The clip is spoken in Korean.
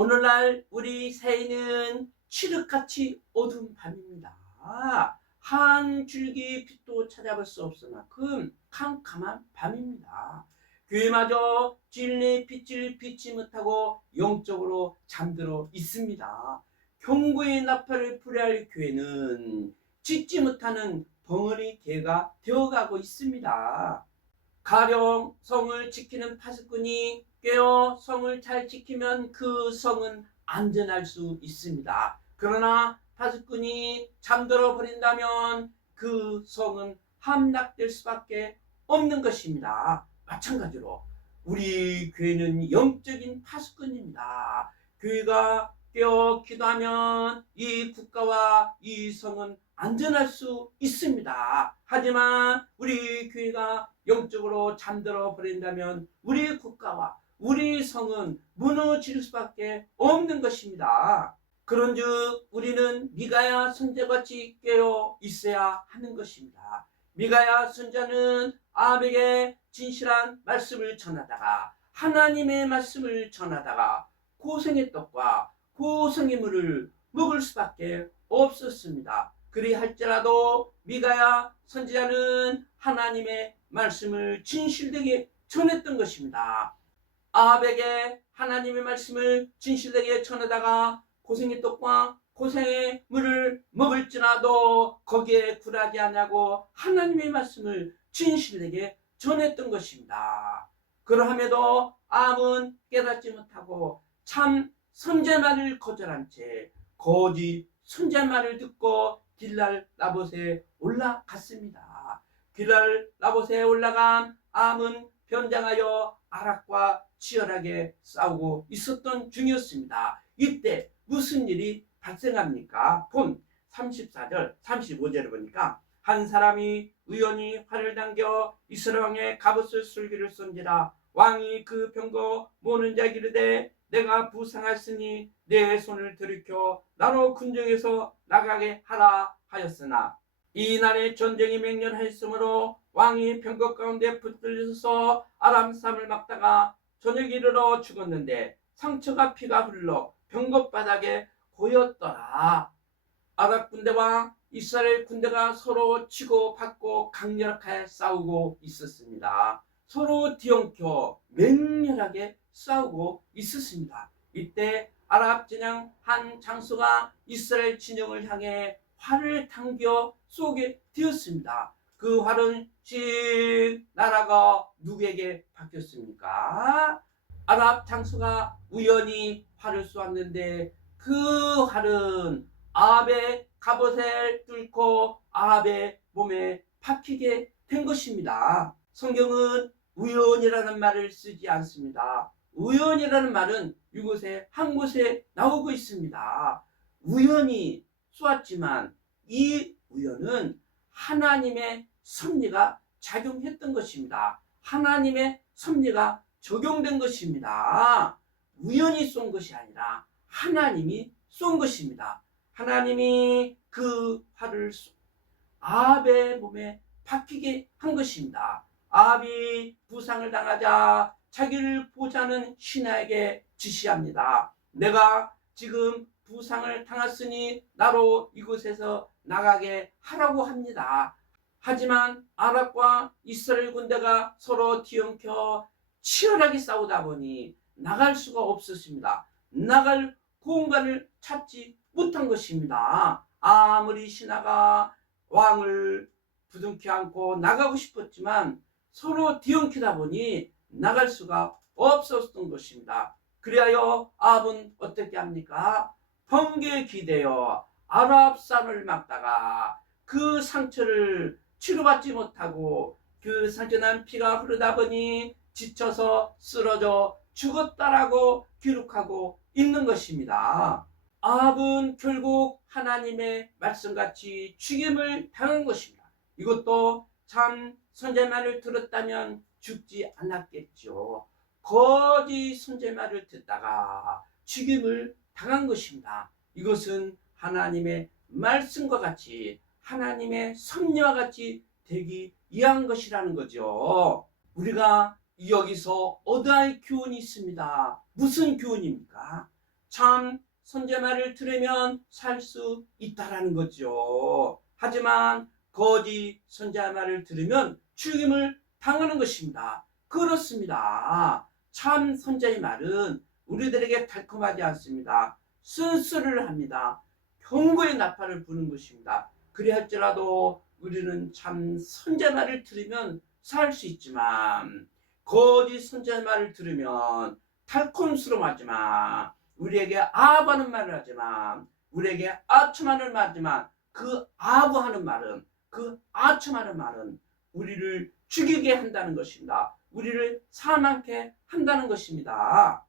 오늘날 우리 새해는 칠흑같이 어두운 밤입니다. 한 줄기 빛도 찾아볼 수 없을 만큼 캄캄한 밤입니다. 교회마저 진리의 빛을 비치 못하고 영적으로 잠들어 있습니다. 경고의 나팔을 불어야 할 교회는 짓지 못하는 벙어리 개가 되어가고 있습니다. 가령 성을 지키는 파수꾼이 깨어 성을 잘 지키면 그 성은 안전할 수 있습니다. 그러나 파수꾼이 잠들어 버린다면 그 성은 함락될 수밖에 없는 것입니다. 마찬가지로 우리 교회는 영적인 파수꾼입니다. 교회가 깨어 기도하면 이 국가와 이 성은 안전할 수 있습니다. 하지만 우리 교회가 영적으로 잠들어 버린다면 우리 국가와 우리 성은 무너질 수밖에 없는 것입니다. 그런즉 우리는 미가야 선지자같이 깨어 있어야 하는 것입니다. 미가야 선지자는 아합에게 진실한 말씀을 전하다가 하나님의 말씀을 전하다가 고생의 떡과 고생의 물을 먹을 수밖에 없었습니다. 그리할지라도 미가야 선지자는 하나님의 말씀을 진실되게 전했던 것입니다. 아합에게 하나님의 말씀을 진실되게 전하다가 고생의 떡과 고생의 물을 먹을지라도 거기에 굴하지 않냐고 하나님의 말씀을 진실되게 전했던 것입니다. 그러함에도 아합은 깨닫지 못하고 참 선지자 말을 거절한 채 거짓 선지자 말을 듣고 길랄 라봇에 올라갔습니다. 길랄 라봇에 올라간 아합은 변장하여 아락과 치열하게 싸우고 있었던 중이었습니다. 이때 무슨 일이 발생합니까? 본 34절 35절을 보니까 한 사람이 우연히 활을 당겨 이스라엘 왕의 갑옷을 술기를 쏜지라 왕이 그 병거 모는 자에게 이르되 내가 부상하였으니 내 손을 들이켜 나로 군정에서 나가게 하라 하였으나 이날에 전쟁이 맹렬하였으므로 왕이 병거 가운데 붙들려서 아람 사람을 막다가 저녁 이르러 죽었는데 상처가 피가 흘러 병거 바닥에 고였더라. 아랍 군대와 이스라엘 군대가 서로 치고 받고 강력하게 싸우고 있었습니다. 서로 뒤엉켜 맹렬하게 싸우고 있었습니다. 이때 아랍 진영 한 장수가 이스라엘 진영을 향해 활을 당겨 쏘게 되었습니다. 그 활은 씩 나라가 누구에게 바뀌었습니까? 아랍 장수가 우연히 활을 쏘았는데 그 활은 아합의 갑옷을 뚫고 아합의 몸에 박히게 된 것입니다. 성경은 우연이라는 말을 쓰지 않습니다. 우연이라는 말은 이곳에 한 곳에 나오고 있습니다. 우연히 쏘았지만 이 우연은 하나님의 섭리가 작용했던 것입니다. 하나님의 섭리가 적용된 것입니다. 우연히 쏜 것이 아니라 하나님이 쏜 것입니다. 하나님이 그 활을 아합의 몸에 박히게 한 것입니다. 아합이 부상을 당하자 자기를 보자는 신하에게 지시합니다. 내가 지금 부상을 당했으니 나로 이곳에서 나가게 하라고 합니다. 하지만 아랍과 이스라엘 군대가 서로 뒤엉켜 치열하게 싸우다 보니 나갈 수가 없었습니다. 나갈 공간을 찾지 못한 것입니다. 아무리 신하가 왕을 부둥켜 안고 나가고 싶었지만 서로 뒤엉키다 보니 나갈 수가 없었던 것입니다. 그리하여 아합은 어떻게 합니까? 번개에 기대어 아랍 산을 막다가 그 상처를 치료받지 못하고 그 상처난 피가 흐르다 보니 지쳐서 쓰러져 죽었다라고 기록하고 있는 것입니다. 아합은 결국 하나님의 말씀같이 죽임을 당한 것입니다. 이것도 참 선지자 말을 들었다면 죽지 않았겠죠. 거짓 선지자 말을 듣다가 죽임을 당한 것입니다. 이것은 하나님의 말씀과 같이 하나님의 섭리와 같이 되기 위한 것이라는 거죠. 우리가 여기서 얻어야 할 교훈이 있습니다. 무슨 교훈입니까? 참 선지자 말을 들으면 살 수 있다라는 거죠. 하지만 거짓 선지자 말을 들으면 죽임을 당하는 것입니다. 그렇습니다. 참 선지자의 말은 우리들에게 달콤하지 않습니다. 순수를 합니다. 경고의 나팔을 부는 것입니다. 그리할지라도 우리는 참 선지자 말을 들으면 살 수 있지만 거짓 선지자 말을 들으면 달콤스러워하지만 우리에게 아부하는 말을 하지만 우리에게 아첨하는 말을 하지만 그 아부하는 말은 그 아첨하는 말은 우리를 죽이게 한다는 것입니다. 우리를 사망케 한다는 것입니다.